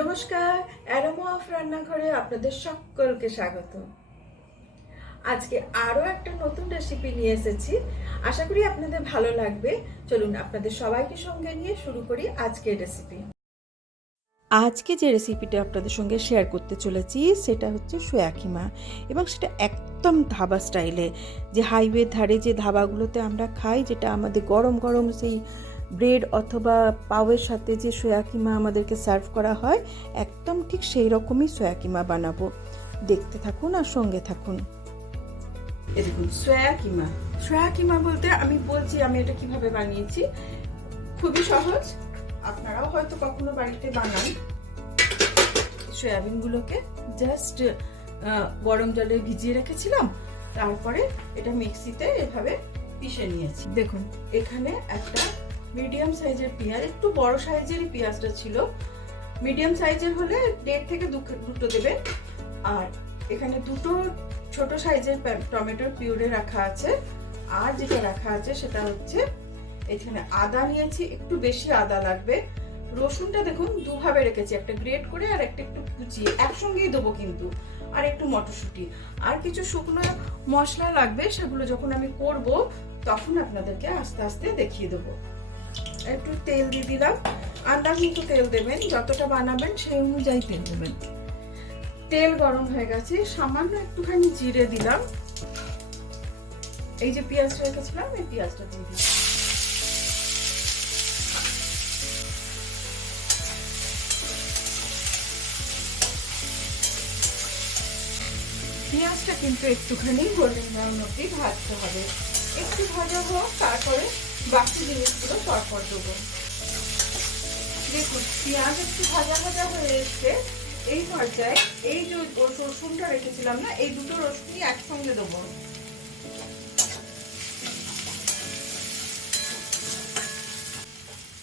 নমস্কার, aroma of রান্নাঘরে আপনাদের সকলকে স্বাগত। আজকে আরও একটা নতুন রেসিপি নিয়ে এসেছি। আশা করি আপনাদের ভালো লাগবে। চলুন আপনাদের সবাইকে সঙ্গে নিয়ে শুরু করি আজকের রেসিপি আজকে যে রেসিপিটা আপনাদের সঙ্গে শেয়ার করতে চলেছি, সেটা হচ্ছে সোয়াকিমা। এবং সেটা একদম ধাবা স্টাইলে যে হাইওয়ের ধারে যে ধাবাগুলোতে আমরা খাই, যেটা আমাদের গরম গরম সেই ব্রেড অথবা পাওয়ের সাথে যে সোয়াকিমা আমাদেরকে সার্ভ করা হয় একদম ঠিক সেই রকমই সোয়াকিমা বানাবো। দেখতে থাকুন আর সঙ্গে থাকুন। দেখুন সয়া কিমা। সয়া কিমা বলতে আমি বলছি আমি এটা কীভাবে বানিয়েছি। খুবই সহজ। আপনারাও হয়তো কখনো বাড়িতে বানান সয়াবিনগুলোকে। জাস্ট গরম জলে ভিজিয়ে রেখেছিলাম। তারপরে এটা মিক্সিতে এভাবে পিষে নিয়েছি। দেখুন এখানে একটা মিডিয়াম সাইজের পেঁয়াজ, একটু বড় সাইজেরই পেঁয়াজটা ছিল। মিডিয়াম সাইজের হলে দেড় থেকে দুটো দেবেন আর এখানে দুটো ছোট সাইজের টমেটোর পিউরে রাখা আছে। আর যেটা রাখা আছে সেটা হচ্ছে এখানে আদা নিয়েছি, একটু বেশি আদা লাগবে। রসুনটা দেখুন দুভাবে রেখেছি, একটা গ্রেট করে আর একটা একটু কুচিয়ে। একসঙ্গেই দেবো কিন্তু, আর একটু মটরশুঁটি। আর কিছু শুকনো মশলা লাগবে, সেগুলো যখন আমি করব, তখন আপনাদেরকে আস্তে আস্তে দেখিয়ে দেবো। একটু তেল দিয়ে দিলাম। আন্দাজ মতো তেল দেবেন, যতটা বানাবেন সেই অনুযায়ী তেল দেবেন। তেল গরম হয়ে গেছে, সামান্য একটুখানি জিরে দিলাম। এই যে পেঁয়াজটা রেখেছিলাম, এই পেঁয়াজটা দিয়ে দিলাম। পেঁয়াজটা কিন্তু একটুখানি গোল্ডেন ব্রাউন অব্দি ভাজতে হবে। একটু ভাজা হোক, তারপরে বাকি জিনিসগুলো পরপর দেবো। দেখুন, পেঁয়াজ একটু ভাজা ভাজা হয়ে এসছে। এই পর্যায়ে এই যে রসুনটা রেখেছিলাম না, এই দুটো রসুনই একসঙ্গে দেবো।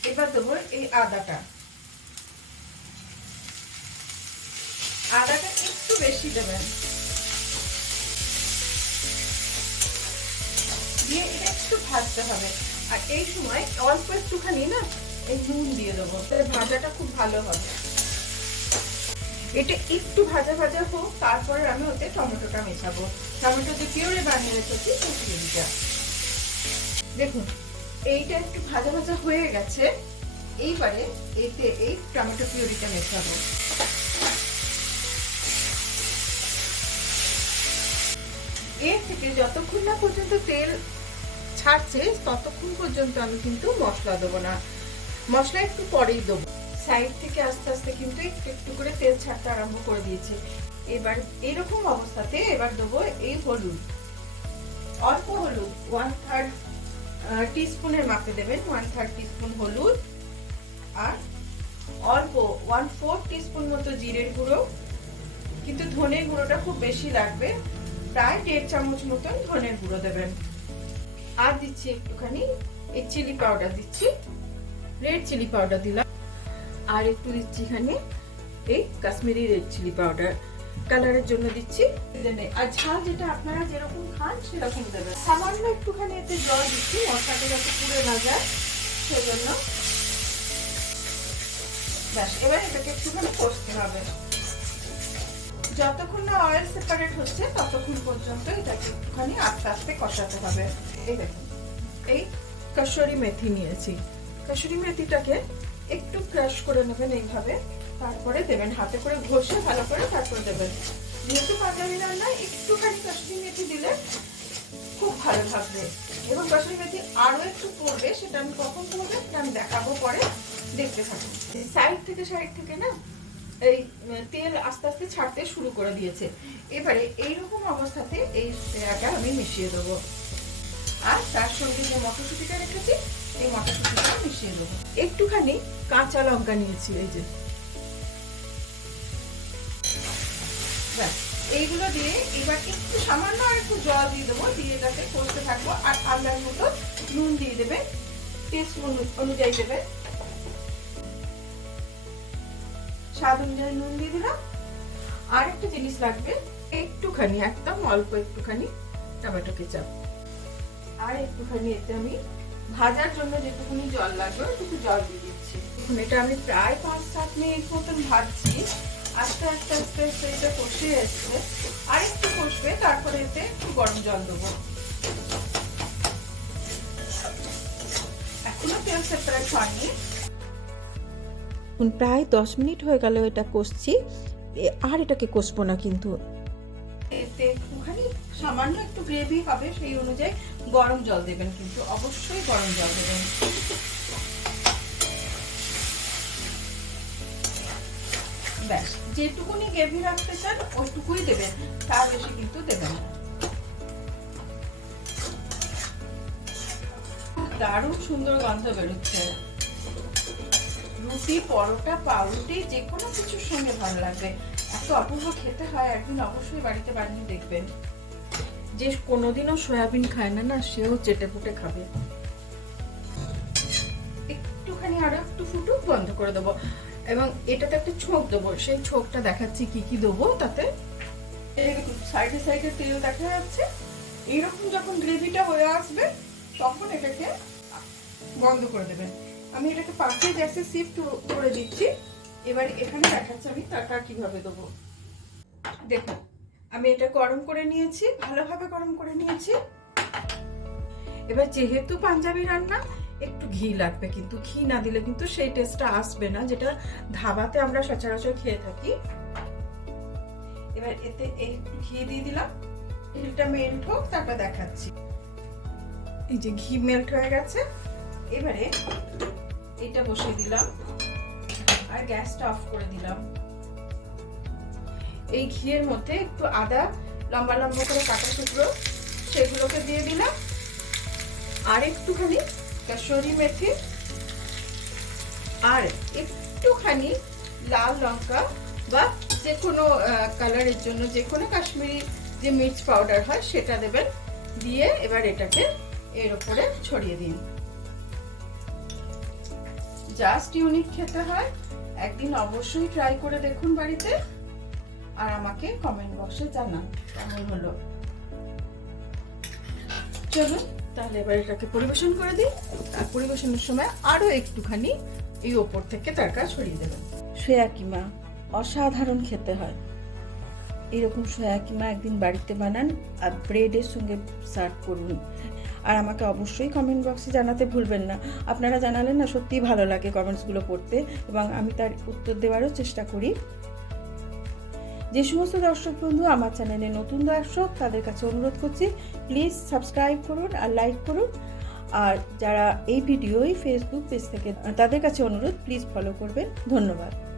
এবার দেবো এই আদাটা। আদাটা একটু বেশি দেবেন। দিয়ে এটা একটু ভাজতে হবে। আর এই সময় অল্প একটুখানি না এই নুন দিয়ে দেবো ভাজাটা খুব ভালো হবে। এটা একটু ভাজা ভাজা হোক, তারপরে আমি ওতে টমেটোটা মেশাবো। টমেটো যে পিওরে বানিয়ে রেখেছি দেখুন, এইটা একটু ভাজা ভাজা হয়ে গেছে। এইবারে এতে এই টমেটো পিওরিটা মেশাবো। এর থেকে যতক্ষণ না পর্যন্ত তেল ছাড়ছে, ততক্ষণ পর্যন্ত আমি কিন্তু মশলা দেবো না। মশলা একটু পরেই দেবো। সাইড থেকে আস্তে আস্তে কিন্তু একটু একটু করে তেল ছাড়তে আরম্ভ করে দিয়েছে। এবার এরকম অবস্থাতে এবার দেবো এই হলুদ। অল্প হলুদ ওয়ান থার্ড টিস্পুনের মাপে দেবেন ওয়ান থার্ড টিস্পুন হলুদ। আর অল্প ওয়ান ফোর টিস্পুন মতো জিরের গুঁড়ো। কিন্তু ধনের গুঁড়োটা খুব বেশি লাগবে। প্রায় দেড় চামচ মতন ধনের গুঁড়ো দেবেন। আর দিচ্ছি একটুখানি এই চিলি পাউডার দিচ্ছি। রেড চিলি পাউডার দিলাম। আর একটু দিচ্ছি এখানে এই কাশ্মীরি রেড চিলি পাউডার কালারের জন্য দিচ্ছি। আর ঝাল যেটা আপনারা যেরকম খান সেরকম দেবেন। সামান্য একটুখানি এতে জল দিচ্ছি মশলাটা যাতে পুড়ে না যায় সেজন্য। ব্যাস এবার এটাকে একটুখানি কষতে হবে। যতক্ষণ না অয়েল সেপারেট হচ্ছে ততক্ষণ পর্যন্ত এটাকে একটুখানি আস্তে আস্তে কষাতে হবে। এই কসুরি মেথি নিয়েছি। কসুরি মেথিটাকে একটু ক্রাশ করে নেবেন এইভাবে, তারপরে দেবেন, হাতে করে ঘষে ভালো করে তারপরে দেবেন। যেহেতু পাঞ্জাবি রান্না একটুখানি কসুরি মেথি দিলে খুব ভালো থাকবে। এবং কসুরি মেথি আরও একটু পড়বে, সেটা আমি কখন পড়বে সেটা আমি দেখাবো পরে। দেখতে সাইড থেকে সাইড থেকে না, এই তেল আস্তে আস্তে ছাড়তে শুরু করে দিয়েছে। এবারে এইরকম অবস্থাতে এই আমি মিশিয়ে দেবো। আর তার সঙ্গে যে মটরশুটিটা রেখেছি, এই মটরশুটিটা মিশিয়ে দেবো। একটুখানি কাঁচা লঙ্কা নিয়েছি, এই যে। এইগুলো দিয়ে এবার একটু সামান্য আর একটু জল দিয়ে দেবো, দিয়ে এটাকে কষতে থাকব, আর আন্দাজ মতো নুন দিয়ে দেবে টেস্ট অনুযায়ী দেবে। স্বাদ অনুযায়ী নুন দিয়ে দিলাম। আর একটা জিনিস লাগবে, একটুখানি, একদম অল্প একটুখানি টমেটো কেচাপ। আর একটুখানি এতে আমি ভাজার জন্য যেটুকুনি জল লাগবে ওটুকু জল দিয়ে দিচ্ছি। দেখুন এটা আমি প্রায় পাঁচ সাত মিনিট মতন ভাজছি। আস্তে আস্তে আস্তে আস্তে এটা কষে এসছে। আর একটু কষবে তারপরে এতে একটু গরম জল দেবো। এখনও সেপারেট হয়নি। এখন প্রায় দশ মিনিট হয়ে গেল এটা কষছি। আর এটাকে কষবো না কিন্তু। এতে একটুখানি সামান্য একটু গ্রেভি হবে সেই অনুযায়ী। গরম জল দেবেন কিন্তু, অবশ্যই গরম জল দেবেন। ব্যাস, যেটুকুনি গ্রেভি রাখতে চান ওইটুকুই দেবেন তার বেশি কিন্তু দেবেন দারুণ সুন্দর গন্ধ বেরোচ্ছে। রুটি, পরোটা, পাউরুটি যে কোনো কিছুর সঙ্গে ভালো লাগবে। এত অপূর্ব খেতে হয়, একদিন অবশ্যই বাড়িতে বানিয়ে দেখবেন। যে কোনোদিনও সয়াবিন খায় না না, সেও চেটে ফুটে খাবে। একটুখানি আরও একটু ফুটুক, বন্ধ করে দেবো। এবং এটাতে একটা ছোঁক দেবো। সেই ছোঁকটা দেখাচ্ছি কি কি দেবো তাতে। সাইডে সাইডে তেল দেখা যাচ্ছে। এইরকম যখন গ্রেভিটা হয়ে আসবে, তখন এটাকে বন্ধ করে দেবেন আমি এটাকে পাশে গ্যাসে শিফট করে দিচ্ছি। এবার এখানে দেখাচ্ছি আমি টাকা কীভাবে দেবো। দেখুন। আমি এটা গরম করে নিয়েছি, ভালোভাবে গরম করে নিয়েছি। এবার যেহেতু পাঞ্জাবি রান্না, একটু ঘি লাগবে, কিন্তু ঘি না দিলে কিন্তু সেই টেস্টটা আসবে না, যেটা ধাবাতে আমরা সচরাচর খেয়ে থাকি। এবার এতে একটু ঘি দিয়ে দিলাম ঘিটা মেল্ট হোক, তারপর দেখাচ্ছি। এই যে ঘি মেল্ট হয়ে গেছে, এবারে এটা বসিয়ে দিলাম, আর গ্যাসটা অফ করে দিলাম। এই ঘিয়ের মধ্যে একটু আদা, লম্বা লম্বা করে কাটা টুকরো সেগুলোকে দিয়ে দিলাম। আর একটুখানি কাসুরি মেথি। আর একটুখানি লাল লঙ্কা বা যে কোনো কালারের জন্য যে কোনো কাশ্মীরি যে মির্চ পাউডার হয় সেটা দেবেন। দিয়ে এবার এটাকে এর উপরে ছড়িয়ে দিন। জাস্ট ইউনিক খেতে হয়। একদিন অবশ্যই ট্রাই করে দেখুন বাড়িতে। আর আমাকে কমেন্ট বক্সে জানান, কেমন হলো? চলুন, তাহলে এবার এটাকে পরিবেশন করে দিই, আর পরিবেশনের সময় আরও একটুখানি এই ওপর থেকে তারকা ছড়িয়ে দেবেন। সোয়া কিমা অসাধারণ খেতে হয়। এরকম সোয়া কিমা একদিন বাড়িতে বানান আর ব্রেডের সঙ্গে সার্ভ করুন। আর আমাকে অবশ্যই কমেন্ট বক্সে জানাতে ভুলবেন না। আপনারা জানালেন না সত্যিই ভালো লাগে কমেন্টসগুলো পড়তে এবং আমি তার উত্তর দেওয়ারও চেষ্টা করি। যে সমস্ত দর্শক বন্ধু আমার চ্যানেলে নতুন দর্শক, তাদের কাছে অনুরোধ করছি প্লিজ সাবস্ক্রাইব করুন আর লাইক করুন। আর যারা এই ভিডিওই ফেসবুক পেজ থেকে, তাদের কাছে অনুরোধ প্লিজ ফলো করবেন। ধন্যবাদ।